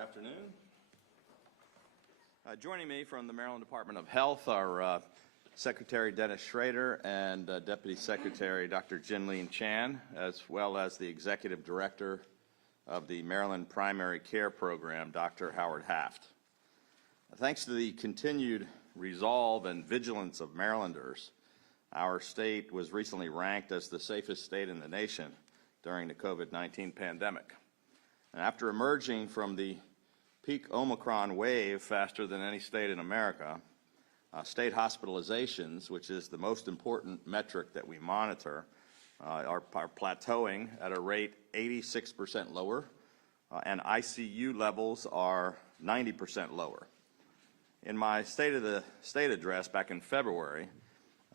Afternoon. Joining me from the Maryland Department of Health are Secretary Dennis Schrader and Deputy Secretary Dr. Jinlene Chan, as well as the Executive Director of the Maryland Primary Care Program, Dr. Howard Haft. Thanks to the continued resolve and vigilance of Marylanders, our state was recently ranked as the safest state in the nation during the COVID-19 pandemic. And after emerging from the peak Omicron wave faster than any state in America, state hospitalizations, which is the most important metric that we monitor, are plateauing at a rate 86% lower, and ICU levels are 90% lower. In my State of the State address back in February,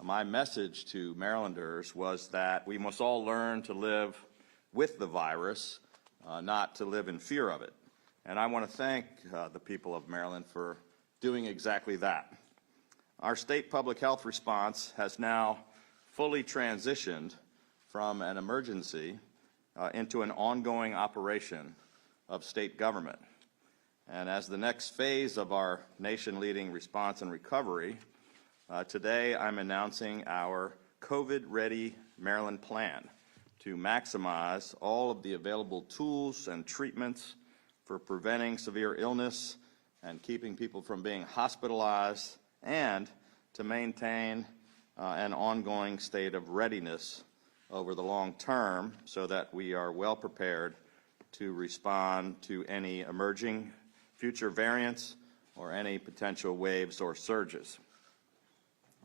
my message to Marylanders was that we must all learn to live with the virus, not to live in fear of it. And I want to thank the people of Maryland for doing exactly that. Our state public health response has now fully transitioned from an emergency into an ongoing operation of state government. And as the next phase of our nation-leading response and recovery, today I'm announcing our COVID-Ready Maryland plan to maximize all of the available tools and treatments for preventing severe illness and keeping people from being hospitalized, and to maintain an ongoing state of readiness over the long term so that we are well prepared to respond to any emerging future variants or any potential waves or surges.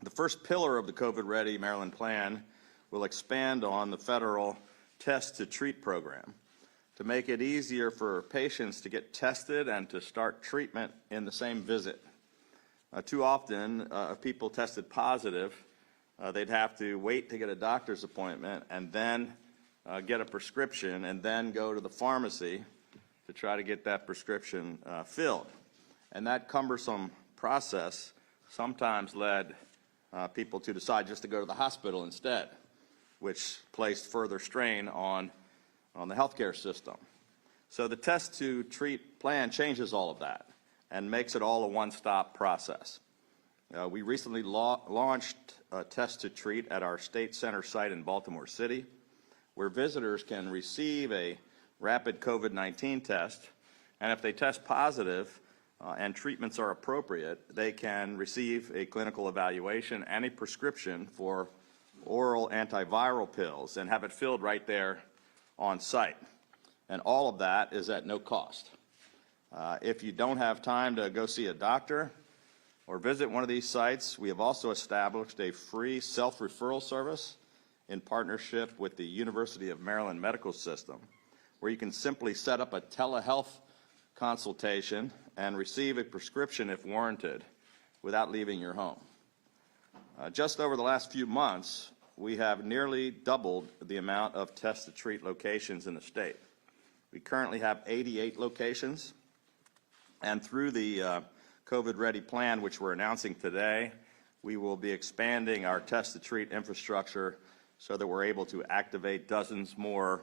The first pillar of the COVID-Ready Maryland plan will expand on the federal Test to Treat program to make it easier for patients to get tested and to start treatment in the same visit. Too often, if people tested positive, they'd have to wait to get a doctor's appointment and then get a prescription and then go to the pharmacy to try to get that prescription filled. And that cumbersome process sometimes led people to decide just to go to the hospital instead, which placed further strain on the healthcare system. So the Test to Treat plan changes all of that and makes it all a one-stop process. We recently launched a Test to Treat at our State Center site in Baltimore City, where visitors can receive a rapid COVID-19 test, and if they test positive and treatments are appropriate, they can receive a clinical evaluation and a prescription for oral antiviral pills and have it filled right there on site. And all of that is at no cost. If you don't have time to go see a doctor or visit one of these sites, we have also established a free self-referral service in partnership with the University of Maryland Medical System, where you can simply set up a telehealth consultation and receive a prescription if warranted without leaving your home. Just over the last few months, we have nearly doubled the amount of Test to Treat locations in the state. We currently have 88 locations, and through the COVID-Ready plan, which we're announcing today, we will be expanding our Test to Treat infrastructure so that we're able to activate dozens more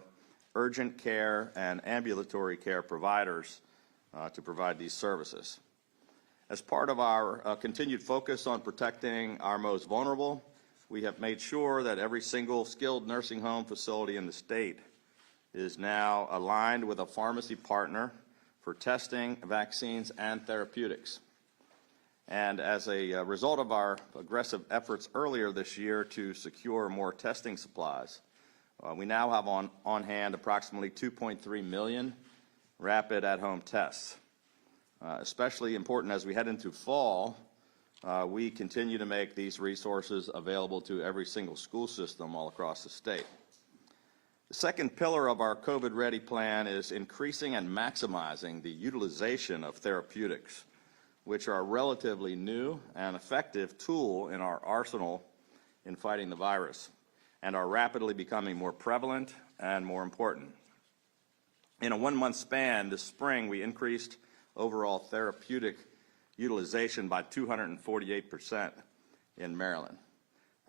urgent care and ambulatory care providers to provide these services. As part of our continued focus on protecting our most vulnerable, we have made sure that every single skilled nursing home facility in the state is now aligned with a pharmacy partner for testing, vaccines, and therapeutics. And as a result of our aggressive efforts earlier this year to secure more testing supplies, we now have on hand approximately 2.3 million rapid at-home tests. Especially important as we head into fall, we continue to make these resources available to every single school system all across the state. The second pillar of our COVID-Ready plan is increasing and maximizing the utilization of therapeutics, which are a relatively new and effective tool in our arsenal in fighting the virus, and are rapidly becoming more prevalent and more important. In a one-month span this spring, we increased overall therapeutic utilization by 248% in Maryland,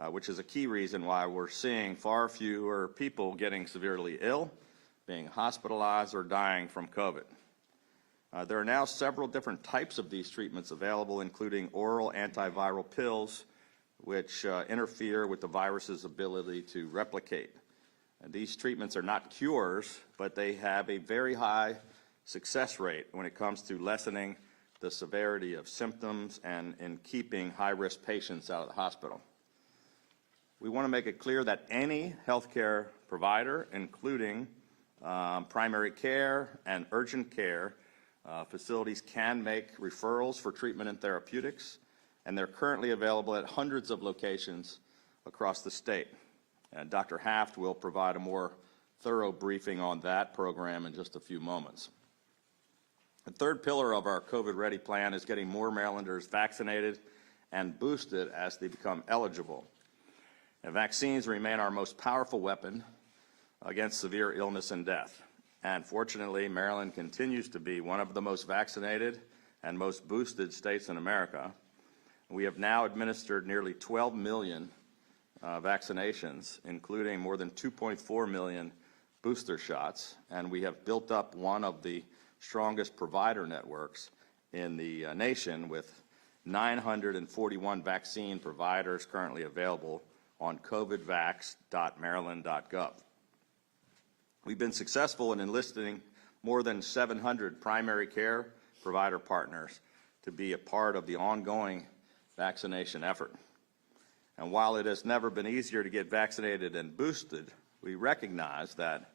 which is a key reason why we're seeing far fewer people getting severely ill, being hospitalized, or dying from COVID. There are now several different types of these treatments available, including oral antiviral pills, which interfere with the virus's ability to replicate. And these treatments are not cures, but they have a very high success rate when it comes to lessening the severity of symptoms and in keeping high-risk patients out of the hospital. We want to make it clear that any healthcare provider, including primary care and urgent care facilities, can make referrals for treatment and therapeutics, and they're currently available at hundreds of locations across the state. And Dr. Haft will provide a more thorough briefing on that program in just a few moments. The third pillar of our COVID Ready plan is getting more Marylanders vaccinated and boosted as they become eligible. And vaccines remain our most powerful weapon against severe illness and death. And fortunately, Maryland continues to be one of the most vaccinated and most boosted states in America. We have now administered nearly 12 million vaccinations, including more than 2.4 million booster shots, and we have built up one of the strongest provider networks in the nation, with 941 vaccine providers currently available on covidvax.maryland.gov. We've been successful in enlisting more than 700 primary care provider partners to be a part of the ongoing vaccination effort. And while it has never been easier to get vaccinated and boosted, we recognize that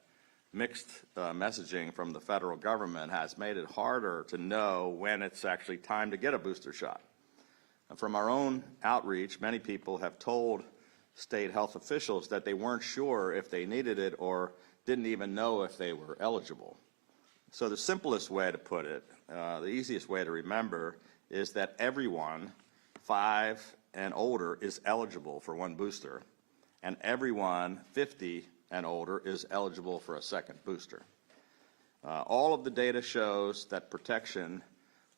mixed messaging from the federal government has made it harder to know when it's actually time to get a booster shot. And from our own outreach, many people have told state health officials that they weren't sure if they needed it or didn't even know if they were eligible. So the simplest way to put it, the easiest way to remember, is that everyone 5 and older is eligible for one booster, and everyone 50 and older is eligible for a second booster. All of the data shows that protection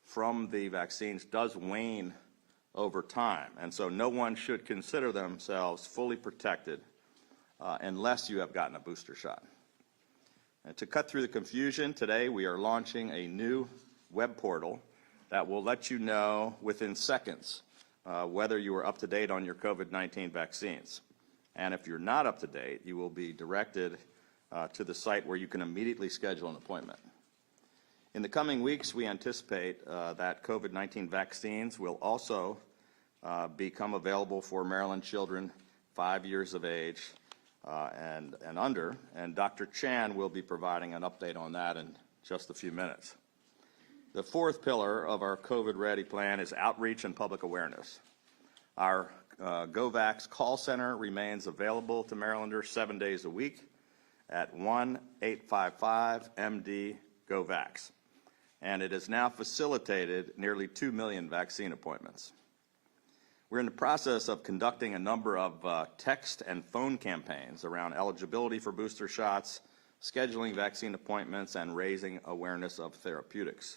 from the vaccines does wane over time, and so no one should consider themselves fully protected unless you have gotten a booster shot. And to cut through the confusion, today we are launching a new web portal that will let you know within seconds whether you are up to date on your COVID-19 vaccines. And if you're not up to date, you will be directed to the site where you can immediately schedule an appointment. In the coming weeks, we anticipate that COVID-19 vaccines will also become available for Maryland children 5 years of age and under, and Dr. Chan will be providing an update on that in just a few minutes. The fourth pillar of our COVID Ready plan is outreach and public awareness. Our GoVax call center remains available to Marylanders 7 days a week at 1-855-MD-GoVax, and it has now facilitated nearly 2 million vaccine appointments. We're in the process of conducting a number of text and phone campaigns around eligibility for booster shots, scheduling vaccine appointments, and raising awareness of therapeutics.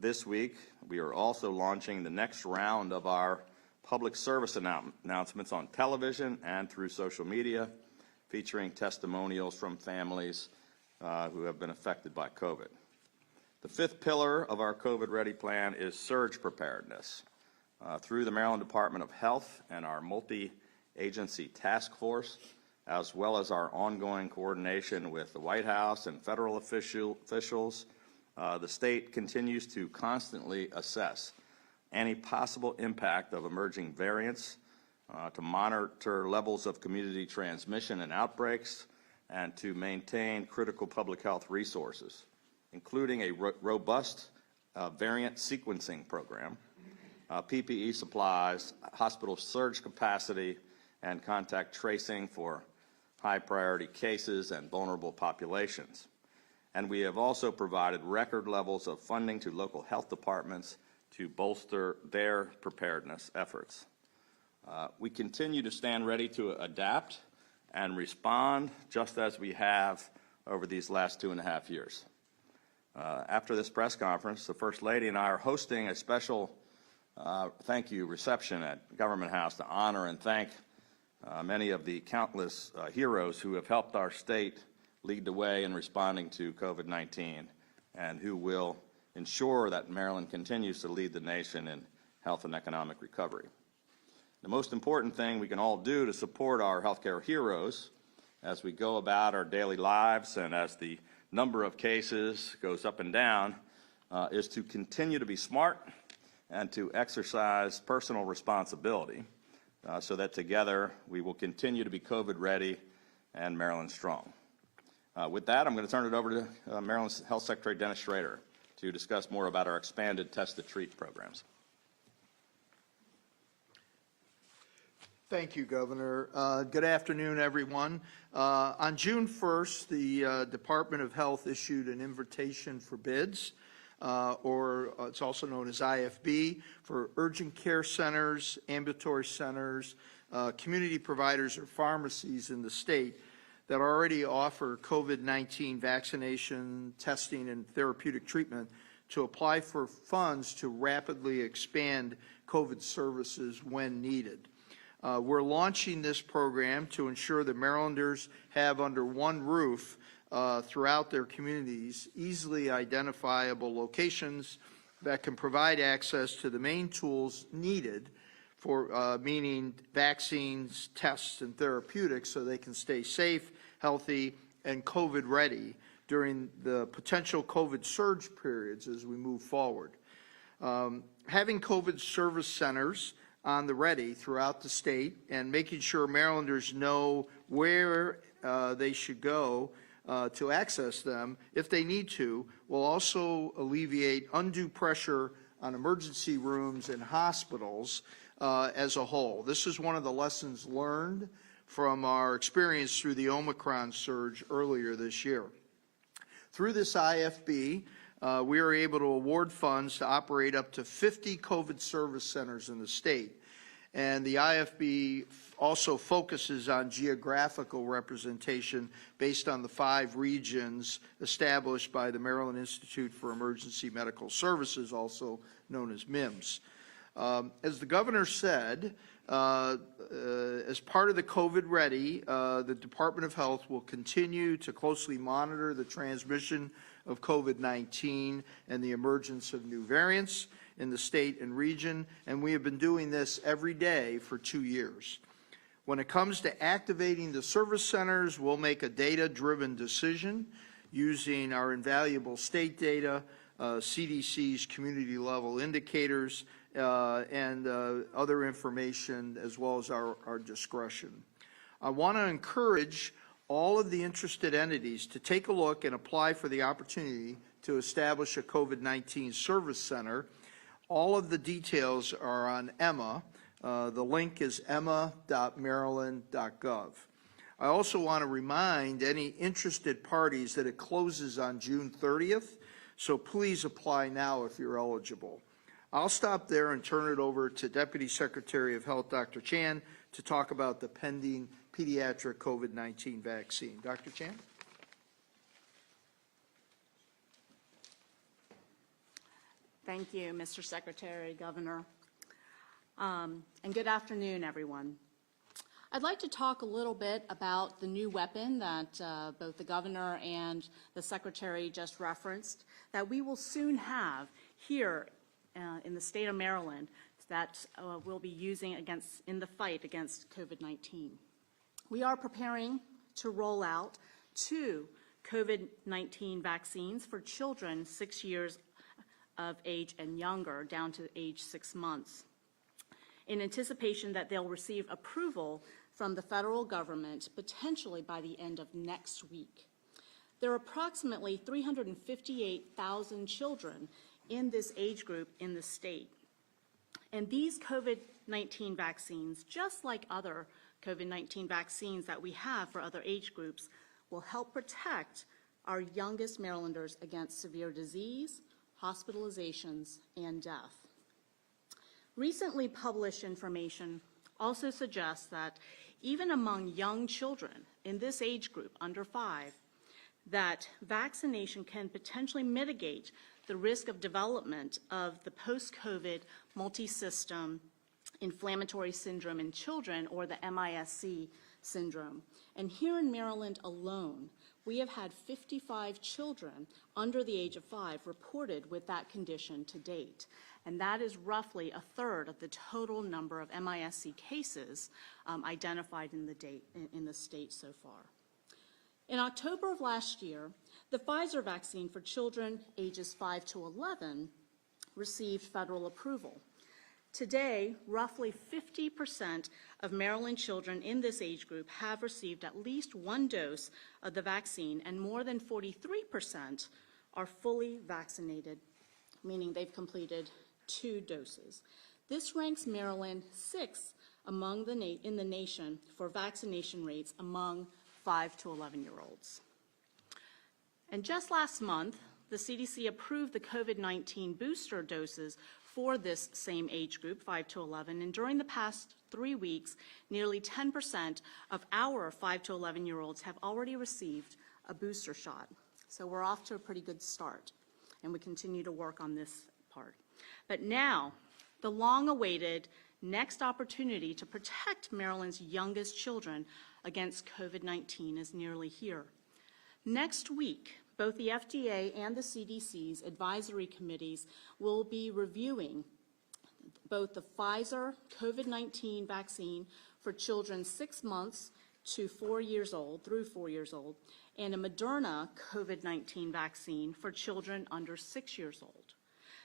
This week, we are also launching the next round of our public service announcements on television and through social media, featuring testimonials from families who have been affected by COVID. The fifth pillar of our COVID Ready plan is surge preparedness. Through the Maryland Department of Health and our multi-agency task force, as well as our ongoing coordination with the White House and federal officials, the state continues to constantly assess any possible impact of emerging variants, to monitor levels of community transmission and outbreaks, and to maintain critical public health resources, including a robust variant sequencing program, PPE supplies, hospital surge capacity, and contact tracing for high-priority cases and vulnerable populations. And we have also provided record levels of funding to local health departments to bolster their preparedness efforts. We continue to stand ready to adapt and respond just as we have over these last 2.5 years. After this press conference, the First Lady and I are hosting a special thank you reception at Government House to honor and thank many of the countless heroes who have helped our state lead the way in responding to COVID-19 and who will ensure that Maryland continues to lead the nation in health and economic recovery. The most important thing we can all do to support our healthcare heroes as we go about our daily lives and as the number of cases goes up and down is to continue to be smart and to exercise personal responsibility so that together we will continue to be COVID ready and Maryland strong. With that, I'm going to turn it over to Maryland's Health Secretary Dennis Schrader to discuss more about our expanded Test to Treat programs. Thank you, Governor. Good afternoon, everyone. On June 1st, the Department of Health issued an invitation for bids, or it's also known as IFB, for urgent care centers, ambulatory centers, community providers, or pharmacies in the state that already offer COVID-19 vaccination, testing, and therapeutic treatment to apply for funds to rapidly expand COVID services when needed. We're launching this program to ensure that Marylanders have under one roof throughout their communities easily identifiable locations that can provide access to the main tools needed for meaning vaccines, tests, and therapeutics so they can stay safe, healthy, and COVID ready during the potential COVID surge periods as we move forward. Having COVID service centers on the ready throughout the state and making sure Marylanders know where they should go to access them if they need to will also alleviate undue pressure on emergency rooms and hospitals as a whole. This is one of the lessons learned from our experience through the Omicron surge earlier this year. Through this IFB, we are able to award funds to operate up to 50 COVID service centers in the state. And the IFB also focuses on geographical representation based on the 5 regions established by the Maryland Institute for Emergency Medical Services, also known as MIMS. As the governor said, as part of the COVID ready, the Department of Health will continue to closely monitor the transmission of COVID-19 and the emergence of new variants in the state and region, and we have been doing this every day for 2 years. When it comes to activating the service centers, we'll make a data-driven decision using our invaluable state data, CDC's community-level indicators, and other information, as well as our discretion. I want to encourage all of the interested entities to take a look and apply for the opportunity to establish a COVID-19 service center. All of the details are on EMA. The link is emma.maryland.gov. I also want to remind any interested parties that it closes on June 30th, so please apply now if you're eligible. I'll stop there and turn it over to Deputy Secretary of Health, Dr. Chan, to talk about the pending pediatric COVID-19 vaccine. Dr. Chan? Thank you, Mr. Secretary, Governor. And good afternoon, everyone. I'd like to talk a little bit about the new weapon that both the Governor and the Secretary just referenced that we will soon have here in the state of Maryland that we'll be using in the fight against COVID-19. We are preparing to roll out 2 COVID-19 vaccines for children 6 years of age and younger, down to age 6 months, in anticipation that they'll receive approval from the federal government potentially by the end of next week. There are approximately 358,000 children in this age group in the state. And these COVID-19 vaccines, just like other COVID-19 vaccines that we have for other age groups, will help protect our youngest Marylanders against severe disease, hospitalizations, and death. Recently published information also suggests that even among young children in this age group, under 5, that vaccination can potentially mitigate the risk of development of the post-COVID multi-system inflammatory syndrome in children, or the MIS-C syndrome. And here in Maryland alone, we have had 55 children under the age of 5 reported with that condition to date. And that is roughly a third of the total number of MIS-C cases identified in the state so far. In October of last year, the Pfizer vaccine for children ages 5 to 11 received federal approval. Today, roughly 50% of Maryland children in this age group have received at least one dose of the vaccine, and more than 43% are fully vaccinated, meaning they've completed 2 doses. This ranks Maryland 6th in the nation for vaccination rates among 5 to 11-year-olds. And just last month, the CDC approved the COVID-19 booster doses for this same age group, 5 to 11, and during the past 3 weeks, nearly 10% of our 5 to 11-year-olds have already received a booster shot. So we're off to a pretty good start, and we continue to work on this part. But now, the long-awaited next opportunity to protect Maryland's youngest children against COVID-19 is nearly here. Next week, both the FDA and the CDC's advisory committees will be reviewing both the Pfizer COVID-19 vaccine for children 6 months to 4 years old, through 4 years old, and a Moderna COVID-19 vaccine for children under 6 years old.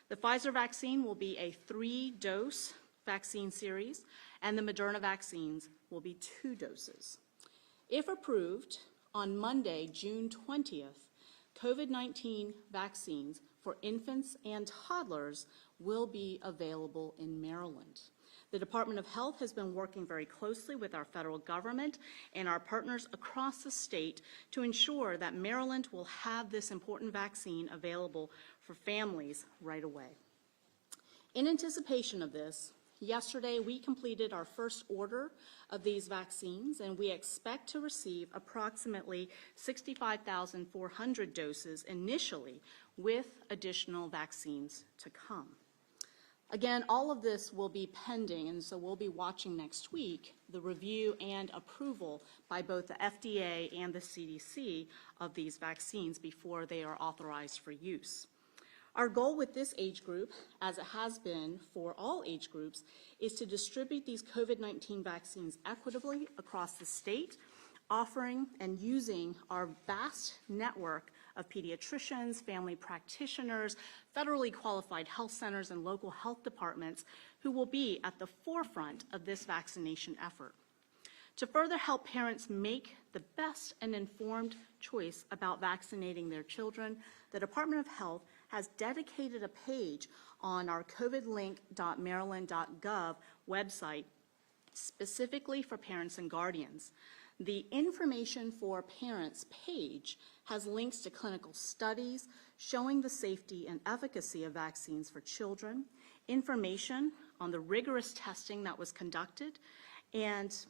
The Pfizer vaccine will be a 3-dose vaccine series, and the Moderna vaccines will be 2 doses. If approved, on Monday, June 20th, COVID-19 vaccines for infants and toddlers will be available in Maryland. The Department of Health has been working very closely with our federal government and our partners across the state to ensure that Maryland will have this important vaccine available for families right away. In anticipation of this, yesterday we completed our first order of these vaccines, and we expect to receive approximately 65,400 doses initially, with additional vaccines to come. Again, all of this will be pending, and so we'll be watching next week the review and approval by both the FDA and the CDC of these vaccines before they are authorized for use. Our goal with this age group, as it has been for all age groups, is to distribute these COVID-19 vaccines equitably across the state, offering and using our vast network of pediatricians, family practitioners, federally qualified health centers, and local health departments who will be at the forefront of this vaccination effort. To further help parents make the best and informed choice about vaccinating their children, the Department of Health has dedicated a page on our covidlink.maryland.gov website specifically for parents and guardians. The Information for Parents page has links to clinical studies showing the safety and efficacy of vaccines for children, information on the rigorous testing that was conducted, and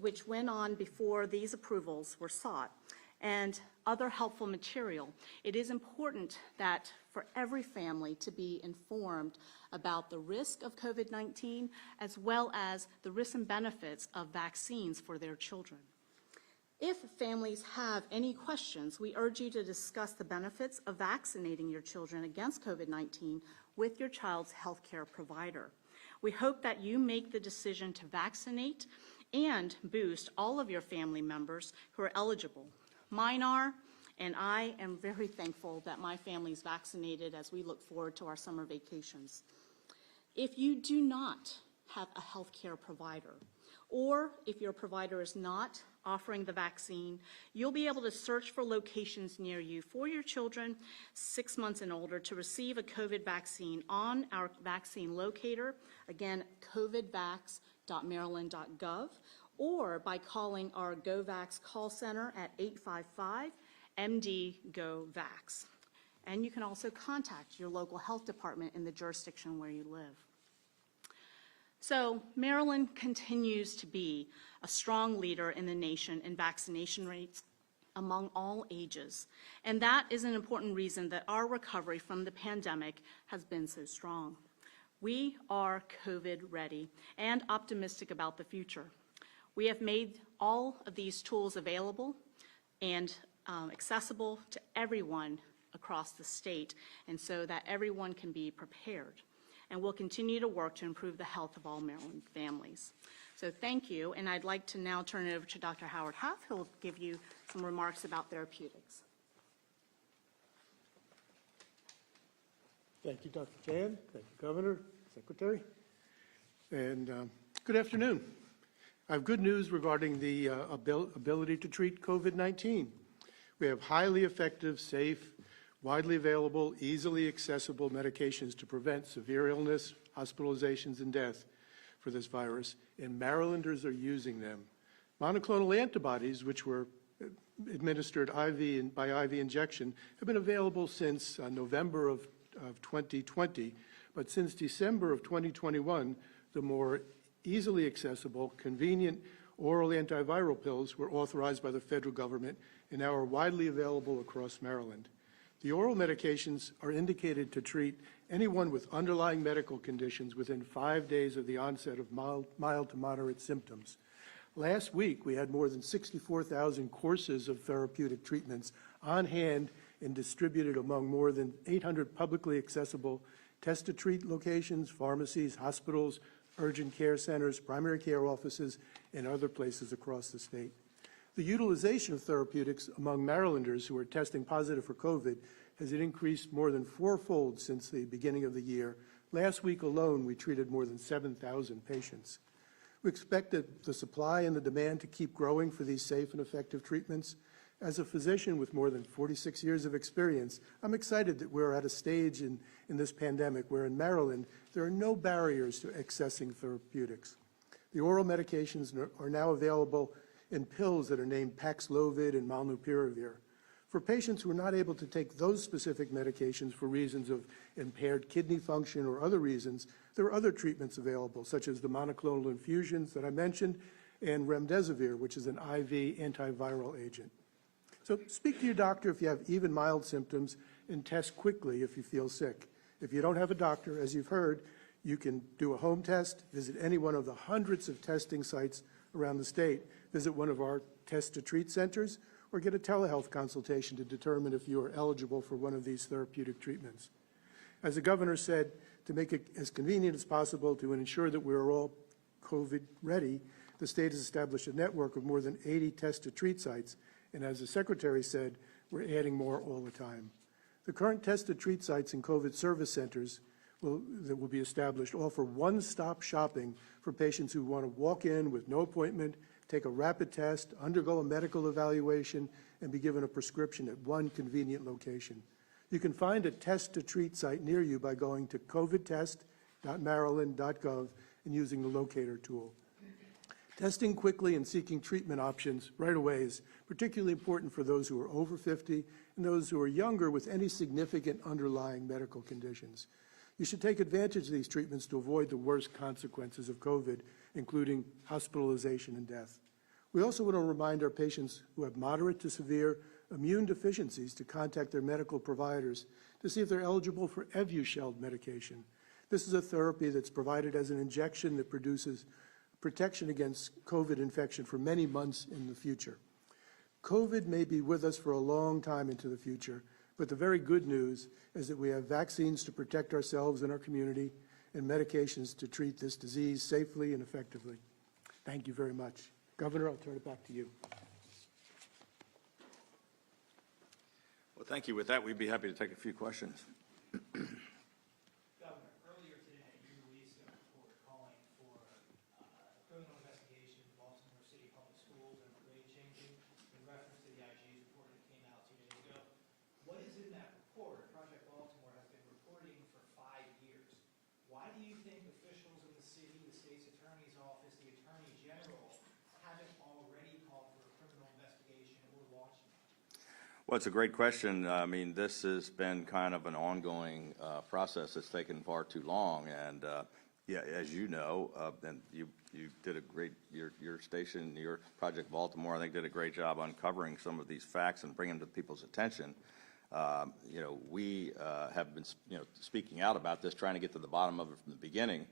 which went on before these approvals were sought, and other helpful material. It is important that for every family to be informed about the risk of COVID-19 as well as the risks and benefits of vaccines for their children. If families have any questions, we urge you to discuss the benefits of vaccinating your children against COVID-19 with your child's healthcare provider. We hope that you make the decision to vaccinate and boost all of your family members who are eligible. Mine are, and I am very thankful that my family is vaccinated as we look forward to our summer vacations. If you do not have a healthcare provider, or if your provider is not offering the vaccine, you'll be able to search for locations near you for your children 6 months and older to receive a COVID vaccine on our vaccine locator, again, covidvax.maryland.gov, or by calling our GoVax call center at 855-MD-GO-VAX. And you can also contact your local health department in the jurisdiction where you live. So Maryland continues to be a strong leader in the nation in vaccination rates among all ages. And that is an important reason that our recovery from the pandemic has been so strong. We are COVID ready and optimistic about the future. We have made all of these tools available and accessible to everyone across the state, and so that everyone can be prepared. And we'll continue to work to improve the health of all Maryland families. So thank you, and I'd like to now turn it over to Dr. Howard Huff, who will give you some remarks about therapeutics. Thank you, Dr. Chan. Thank you, Governor, Secretary. And good afternoon. I have good news regarding the ability to treat COVID-19. We have highly effective, safe, widely available, easily accessible medications to prevent severe illness, hospitalizations, and death for this virus, and Marylanders are using them. Monoclonal antibodies, which were administered by IV injection, have been available since November of 2020, but since December of 2021, the more easily accessible, convenient oral antiviral pills were authorized by the federal government and now are widely available across Maryland. The oral medications are indicated to treat anyone with underlying medical conditions within 5 days of the onset of mild to moderate symptoms. Last week, we had more than 64,000 courses of therapeutic treatments on hand and distributed among more than 800 publicly accessible test-to-treat locations, pharmacies, hospitals, urgent care centers, primary care offices, and other places across the state. The utilization of therapeutics among Marylanders who are testing positive for COVID has increased more than fourfold since the beginning of the year. Last week alone, we treated more than 7,000 patients. We expect that the supply and the demand to keep growing for these safe and effective treatments. As a physician with more than 46 years of experience, I'm excited that we're at a stage in this pandemic where in Maryland, there are no barriers to accessing therapeutics. The oral medications are now available in pills that are named Paxlovid and Molnupiravir. For patients who are not able to take those specific medications for reasons of impaired kidney function or other reasons, there are other treatments available, such as the monoclonal infusions that I mentioned and remdesivir, which is an IV antiviral agent. So speak to your doctor if you have even mild symptoms and test quickly if you feel sick. If you don't have a doctor, as you've heard, you can do a home test, visit any one of the hundreds of testing sites around the state, visit one of our test-to-treat centers, or get a telehealth consultation to determine if you are eligible for one of these therapeutic treatments. As the governor said, to make it as convenient as possible to ensure that we're all COVID ready, the state has established a network of more than 80 test-to-treat sites, and as the secretary said, we're adding more all the time. The current test-to-treat sites and COVID service centers that will be established offer one-stop shopping for patients who want to walk in with no appointment, take a rapid test, undergo a medical evaluation, and be given a prescription at one convenient location. You can find a test-to-treat site near you by going to covidtest.maryland.gov and using the locator tool. Testing quickly and seeking treatment options right away is particularly important for those who are over 50 and those who are younger with any significant underlying medical conditions. You should take advantage of these treatments to avoid the worst consequences of COVID, including hospitalization and death. We also want to remind our patients who have moderate to severe immune deficiencies to contact their medical providers to see if they're eligible for Evusheld medication. This is a therapy that's provided as an injection that produces protection against COVID infection for many months in the future. COVID may be with us for a long time into the future, but the very good news is that we have vaccines to protect ourselves and our community and medications to treat this disease safely and effectively. Thank you very much. Governor, I'll turn it back to you. Well, thank you. With that, we'd be happy to take a few questions. Governor, earlier today, you released a report calling for a criminal investigation of Baltimore City Public Schools and grade changing in reference to the IG's report that came out 2 days ago. What is in that report? Project Baltimore has been reporting for 5 years. Why do you think officials in the city, the state's attorney's office, the attorney general haven't already called for a criminal investigation or launched it? Well, it's a great question. I mean, this has been kind of an ongoing process that's taken far too long. And yeah, as you know, and you did a great, your station, your Project Baltimore, I think did a great job uncovering some of these facts and bringing them to people's attention. We have been, speaking out about this, trying to get to the bottom of it from the beginning.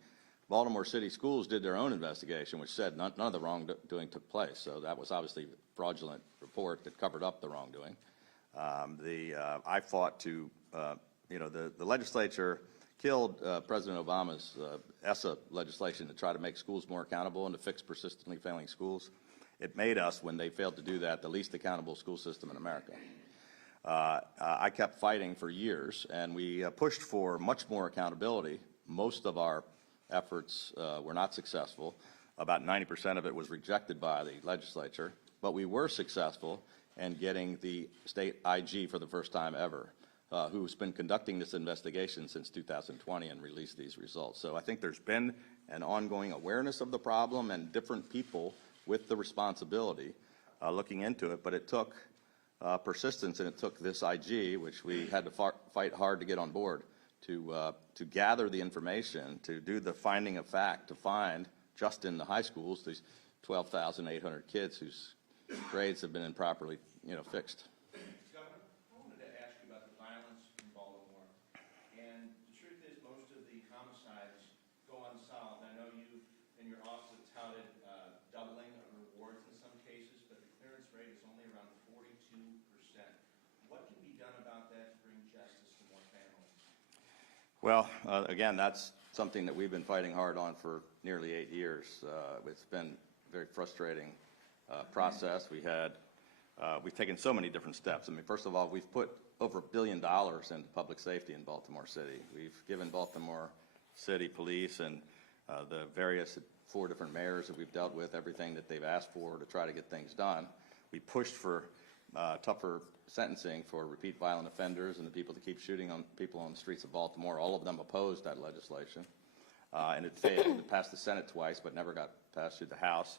Baltimore City Schools did their own investigation, which said none of the wrongdoing took place. So that was obviously a fraudulent report that covered up the wrongdoing. I fought to, the legislature killed President Obama's ESSA legislation to try to make schools more accountable and to fix persistently failing schools. It made us, when they failed to do that, the least accountable school system in America. I kept fighting for years, and we pushed for much more accountability. Most of our efforts were not successful. About 90% of it was rejected by the legislature, but we were successful in getting the state IG for the first time ever, who's been conducting this investigation since 2020 and released these results. So I think there's been an ongoing awareness of the problem and different people with the responsibility looking into it, but it took persistence, and it took this IG, which we had to fight hard to get on board, to gather the information, to do the finding of fact, to find, just in the high schools, these 12,800 kids whose grades have been improperly, fixed. Governor, I wanted to ask you about the violence in Baltimore. And the truth is, most of the homicides go unsolved. I know you and your office have touted doubling of rewards in some cases, but the clearance rate is only around 42%. What can be done about that to bring justice to more families? Well, again, that's something that we've been fighting hard on for nearly 8 years. It's been a very frustrating process. We've taken so many different steps. I mean, first of all, we've put over $1 billion into public safety in Baltimore City. We've given Baltimore City Police and the various 4 different mayors that we've dealt with everything that they've asked for to try to get things done. We pushed for tougher sentencing for repeat violent offenders and the people that keep shooting on people on the streets of Baltimore. All of them opposed that legislation, and it failed. It passed the Senate twice, but never got passed through the House.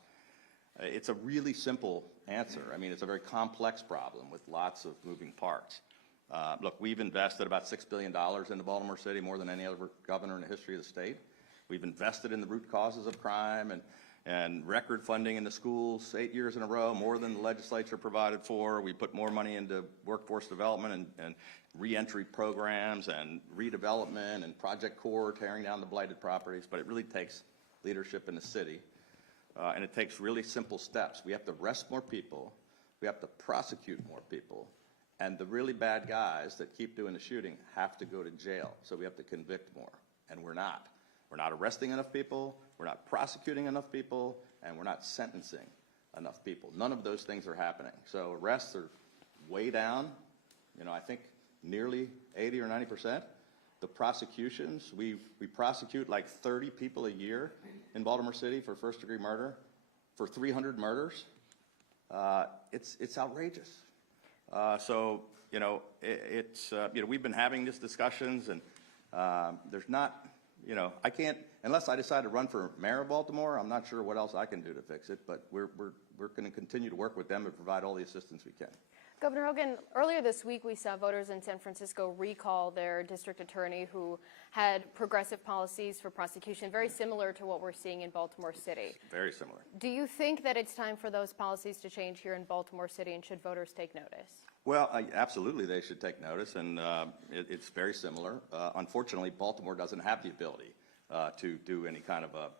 It's a really simple answer. I mean, it's a very complex problem with lots of moving parts. Look, we've invested about $6 billion into Baltimore City, more than any other governor in the history of the state. We've invested in the root causes of crime and record funding in the schools 8 years in a row, more than the legislature provided for. We put more money into workforce development and reentry programs and redevelopment and Project Core, tearing down the blighted properties. But it really takes leadership in the city, and it takes really simple steps. We have to arrest more people. We have to prosecute more people. And the really bad guys that keep doing the shooting have to go to jail. So we have to convict more, and we're not. We're not arresting enough people, we're not prosecuting enough people, and we're not sentencing enough people. None of those things are happening. So arrests are way down, I think nearly 80 or 90%. The prosecutions, we prosecute like 30 people a year in Baltimore City for first-degree murder, for 300 murders. It's outrageous. We've been having these discussions, and there's not, I can't, unless I decide to run for mayor of Baltimore, I'm not sure what else I can do to fix it, but we're going to continue to work with them and provide all the assistance we can. Governor Hogan, earlier this week we saw voters in San Francisco recall their district attorney who had progressive policies for prosecution, very similar to what we're seeing in Baltimore City. Very similar. Do you think that it's time for those policies to change here in Baltimore City, and should voters take notice? Well, absolutely they should take notice, and it's very similar. Unfortunately, Baltimore doesn't have the ability to do any kind of a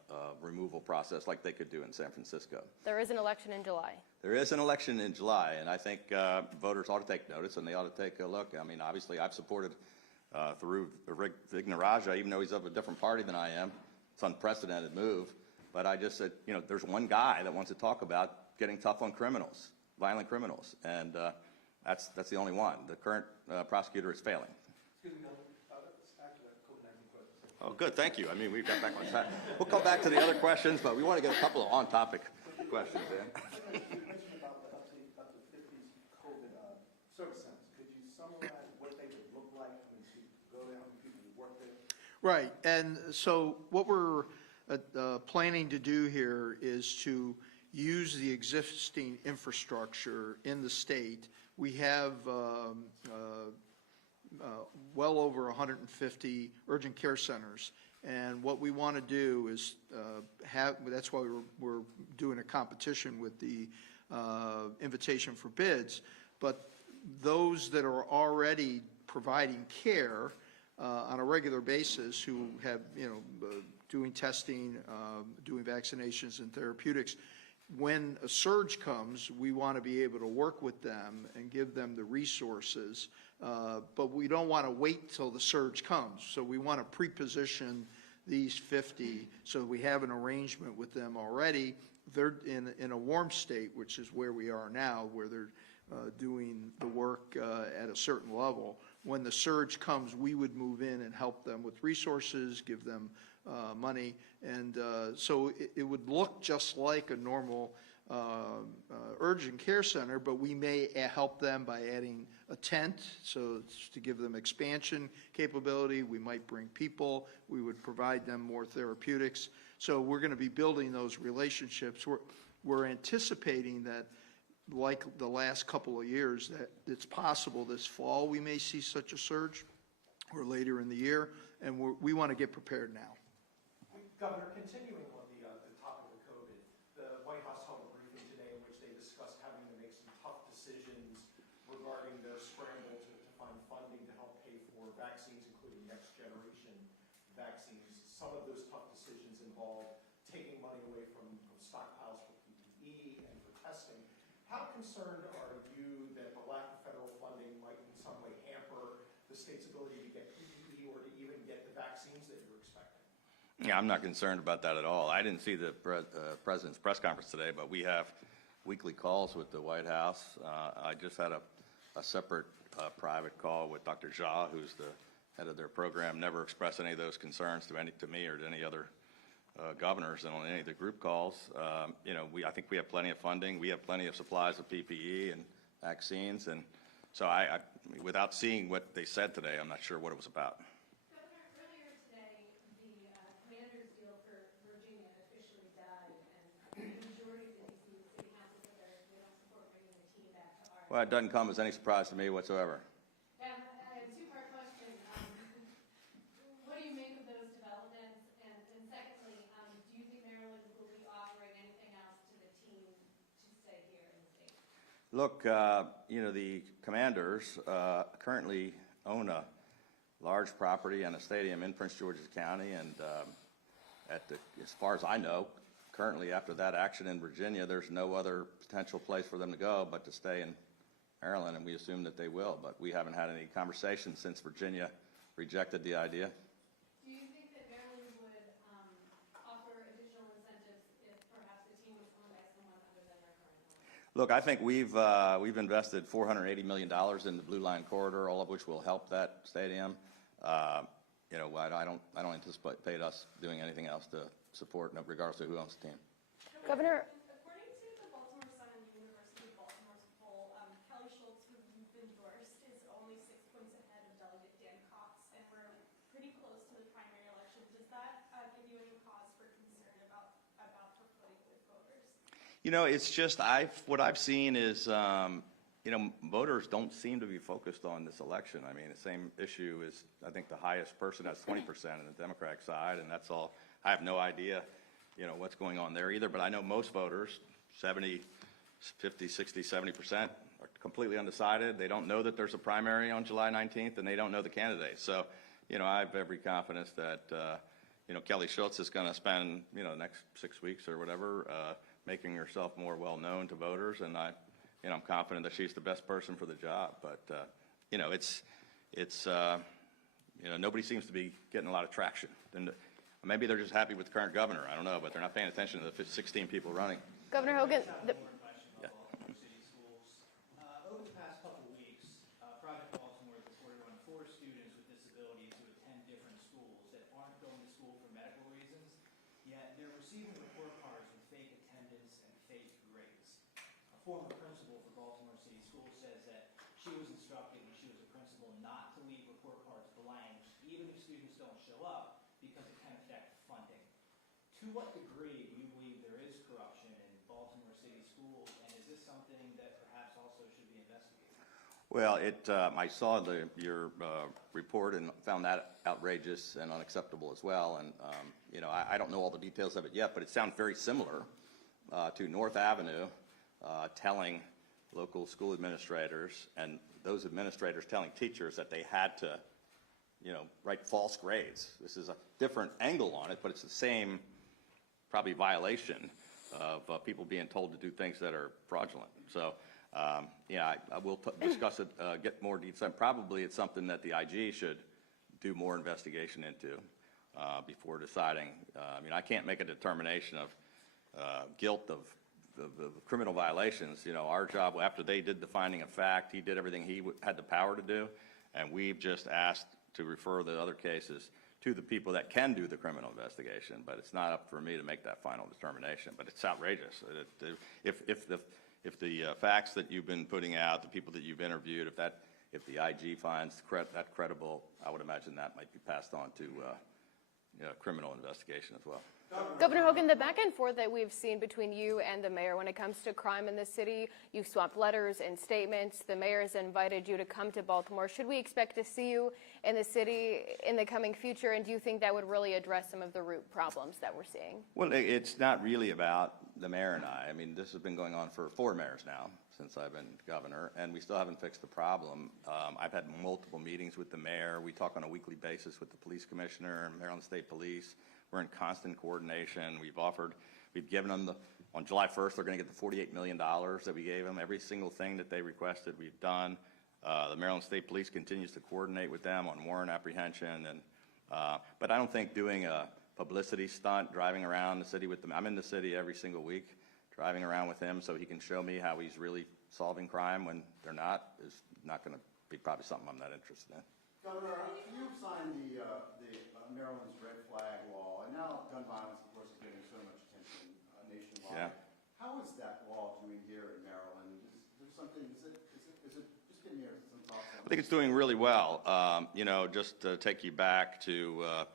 removal process like they could do in San Francisco. There is an election in July. There is an election in July, and I think voters ought to take notice, and they ought to take a look. I mean, obviously, I've supported Through Vignaraja, even though he's of a different party than I am. It's an unprecedented move, but I just said, there's one guy that wants to talk about getting tough on criminals, violent criminals, and that's the only one. The current prosecutor is failing. Excuse me, let's back to that COVID-19 question. Oh, good, thank you. I mean, we've got back on track. We'll come back to the other questions, but we want to get a couple of on-topic questions in. You mentioned about the up to 50 COVID service centers. Could you summarize what they would look like? I mean, to go there, how many people would work there? Right, and so what we're planning to do here is to use the existing infrastructure in the state. We have well over 150 urgent care centers, and what we want to do is that's why we're doing a competition with the invitation for bids, but those that are already providing care on a regular basis, who have doing testing, doing vaccinations and therapeutics. When a surge comes, we want to be able to work with them and give them the resources, but we don't want to wait till the surge comes. So we want to pre-position these 50 so we have an arrangement with them already. They're in a warm state, which is where we are now, where they're doing the work at a certain level. When the surge comes, we would move in and help them with resources, give them money, and so it would look just like a normal urgent care center, but we may help them by adding a tent, so it's to give them expansion capability. We might bring people. We would provide them more therapeutics. So we're going to be building those relationships. We're anticipating that, like the last couple of years, that it's possible this fall we may see such a surge, or later in the year, and we want to get prepared now. Governor, continuing on the topic of COVID, the White House held a briefing today in which they discussed having to make some tough decisions regarding their scramble to find funding to help pay for vaccines, including next generation vaccines. Some of those tough decisions involve taking money away from stockpiles for PPE and for testing. How concerned are you that the lack of federal funding might in some way hamper the state's ability to get PPE or to even get the vaccines that you're expecting? Yeah, I'm not concerned about that at all. I didn't see the president's press conference today, but we have weekly calls with the White House. I just had a separate private call with Dr. Jha, who's the head of their program. Never expressed any of those concerns to me or to any other governors and on any of the group calls. You know, I think we have plenty of funding. We have plenty of supplies of PPE and vaccines, and so without seeing what they said today, I'm not sure what it was about. Well, it doesn't come as any surprise to me whatsoever. Yeah, I have a two-part question. What do you make of those developments? And secondly, do you think Maryland will be offering anything else to the team to stay here in the state? Look, you know, the Commanders currently own a large property and a stadium in Prince George's County, and as far as I know, currently after that action in Virginia, there's no other potential place for them to go but to stay in Maryland, and we assume that they will, but we haven't had any conversations since Virginia rejected the idea. Do you think that Maryland would offer additional incentives if perhaps the team was owned by someone other than their current owner? Look, I think we've invested $480 million in the Blue Line Corridor, all of which will help that stadium. You know, I don't anticipate us doing anything else to support, regardless of who owns the team. Governor, According to the Baltimore Sun and the University of Baltimore's poll, Kelly Schultz, who you've endorsed, is only 6 points ahead of Delegate Dan Cox, and we're pretty close to the primary election. Does that give you any cause for concern about her footing with voters? You know, it's just what I've seen is, you know, voters don't seem to be focused on this election. I mean, the same issue is, I think the highest person has 20% on the Democratic side, and that's all. I have no idea, you know, what's going on there either, but I know most voters, 50, 60, 70%, are completely undecided. They don't know that there's a primary on July 19th, and they don't know the candidate. So, you know, I have every confidence that, you know, Kelly Schultz is going to spend, you know, the next 6 weeks or whatever, making herself more well-known to voters, and I'm confident that she's the best person for the job. But, you know, you know, nobody seems to be getting a lot of traction. And maybe they're just happy with the current governor. I don't know, but they're not paying attention to the 16 people running. Governor Hogan, Baltimore City Schools. Over the past couple of weeks, Project Baltimore has reported on 4 students with disabilities who attend different schools that aren't going to school for medical reasons, yet they're receiving report cards with fake attendance and fake grades. A former principal for Baltimore City Schools says that she was instructed when she was a principal not to leave report cards blank, even if students don't show up, because it can affect funding. To what degree do you believe there is corruption in Baltimore City Schools, and is this something that perhaps also should be investigated? Well, I saw your report and found that outrageous and unacceptable as well. And you know, I don't know all the details of it yet, but it sounds very similar to North Avenue telling local school administrators and those administrators telling teachers that they had to write false grades. This is a different angle on it, but it's the same probably violation of people being told to do things that are fraudulent. So, yeah, I will discuss it, get more detail. Probably it's something that the IG should do more investigation into before deciding. I mean, I can't make a determination of guilt of the criminal violations. Our job, after they did the finding of fact, he did everything he had the power to do, and we've just asked to refer the other cases to the people that can do the criminal investigation, but it's not up for me to make that final determination. But it's outrageous. If the facts that you've been putting out, the people that you've interviewed, if the IG finds that credible, I would imagine that might be passed on to criminal investigation as well. Governor Hogan, the back and forth that we've seen between you and the mayor when it comes to crime in the city, you've swapped letters and statements. The mayor has invited you to come to Baltimore. Should we expect to see you in the city in the coming future? And do you think that would really address some of the root problems that we're seeing? Well, it's not really about the mayor and I. I mean, this has been going on for 4 mayors now since I've been governor, and we still haven't fixed the problem. I've had multiple meetings with the mayor. We talk on a weekly basis with the police commissioner, Maryland State Police. We're in constant coordination. We've given them on July 1st, they're going to get the $48 million that we gave them. Every single thing that they requested, we've done. The Maryland State Police continues to coordinate with them on warrant apprehension. But I don't think doing a publicity stunt, driving around the city with them. I'm in the city every single week, driving around with him so he can show me how he's really solving crime when they're not, is not going to be probably something I'm not interested in. Governor, you've signed the Maryland's red flag law, and now gun violence, of course, is getting so much attention nationwide. Yeah. How is that law doing here in Maryland? Is there something? Is it? Just give me some thoughts on it. I think it's doing really well. Just to take you back to,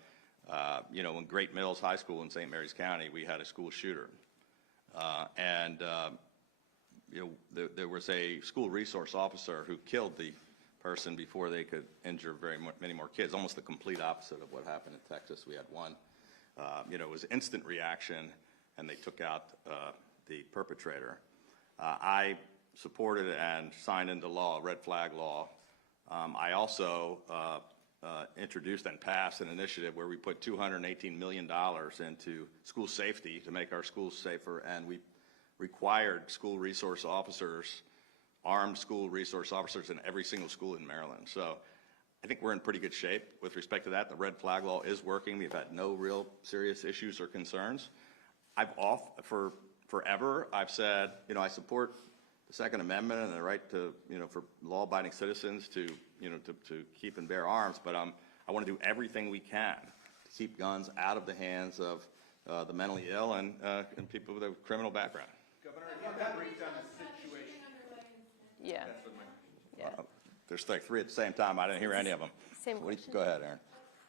when Great Mills High School in St. Mary's County, we had a school shooter. There was a school resource officer who killed the person before they could injure many more kids, almost the complete opposite of what happened in Texas. We had one, it was instant reaction, and they took out the perpetrator. I supported and signed into law, red flag law. I also introduced and passed an initiative where we put $218 million into school safety to make our schools safer, and we required school resource officers, armed school resource officers in every single school in Maryland. So I think we're in pretty good shape with respect to that. The red flag law is working. We've had no real serious issues or concerns. Forever, I've said, I support the Second Amendment and the right to, for law-abiding citizens to keep and bear arms, but I want to do everything we can to keep guns out of the hands of the mentally ill and people with a criminal background. Governor, that brings down the situation. Yeah. Yeah. There's like 3 at the same time. I didn't hear any of them. Same question. Go ahead, Aaron.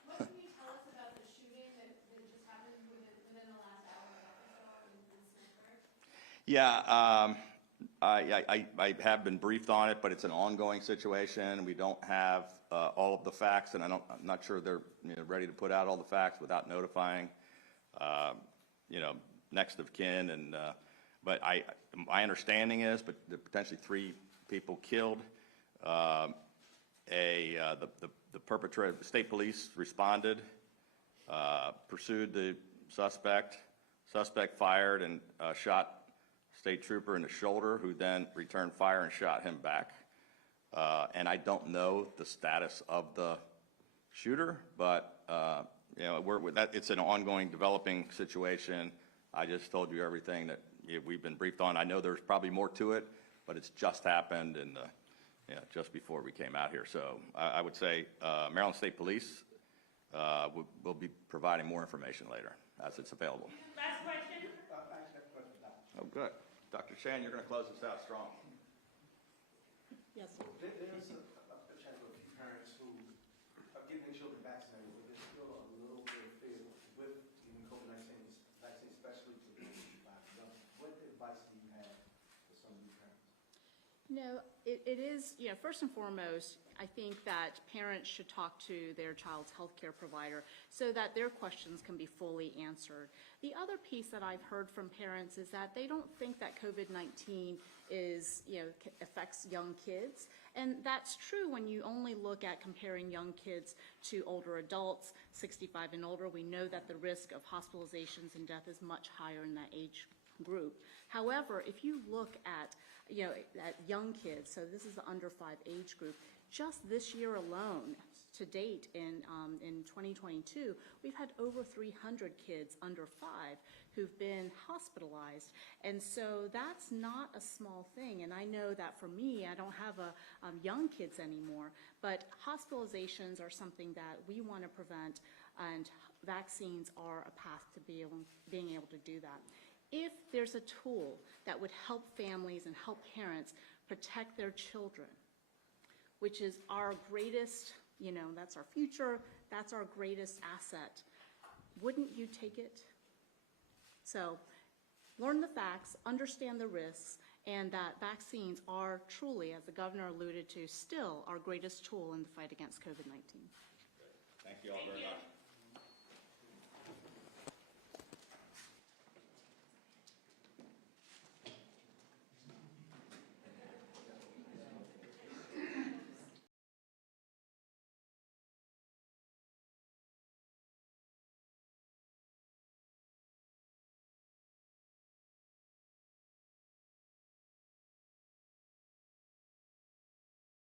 What can you tell us about the shooting that just happened within the last hour or so in Smithburg? Yeah, I have been briefed on it, but it's an ongoing situation. We don't have all of the facts, and I'm not sure they're ready to put out all the facts without notifying, next of kin. And but my understanding is, but potentially 3 people killed. The perpetrator, the state police responded, pursued the suspect. Suspect fired and shot state trooper in the shoulder, who then returned fire and shot him back. And I don't know the status of the shooter, but it's an ongoing, developing situation. I just told you everything that we've been briefed on. I know there's probably more to it, but it's just happened just before we came out here. So I would say Maryland State Police will be providing more information later as it's available. Last question. Oh, good. Dr. Chan, you're going to close this out strong. Yes. There's a potential of parents who are getting their children vaccinated, but there's still a little bit of fear with even COVID-19 vaccine, especially to those who are young. What advice do you have for some of these parents? It is, first and foremost, I think that parents should talk to their child's healthcare provider so that their questions can be fully answered. The other piece that I've heard from parents is that they don't think that COVID-19 affects young kids, And that's true when you only look at comparing young kids to older adults, 65 and older. We know that the risk of hospitalizations and death is much higher in that age group. However, if you look at, at young kids, so this is the under 5 age group, just this year alone, to date in 2022, we've had over 300 kids under 5 who've been hospitalized. And so that's not a small thing. And I know that for me, I don't have young kids anymore, but hospitalizations are something that we want to prevent, and vaccines are a path to being able to do that. If there's a tool that would help families and help parents protect their children, which is our greatest, that's our future, that's our greatest asset, wouldn't you take it? So learn the facts, understand the risks, and that vaccines are truly, as the governor alluded to, still our greatest tool in the fight against COVID-19. Thank you all very much.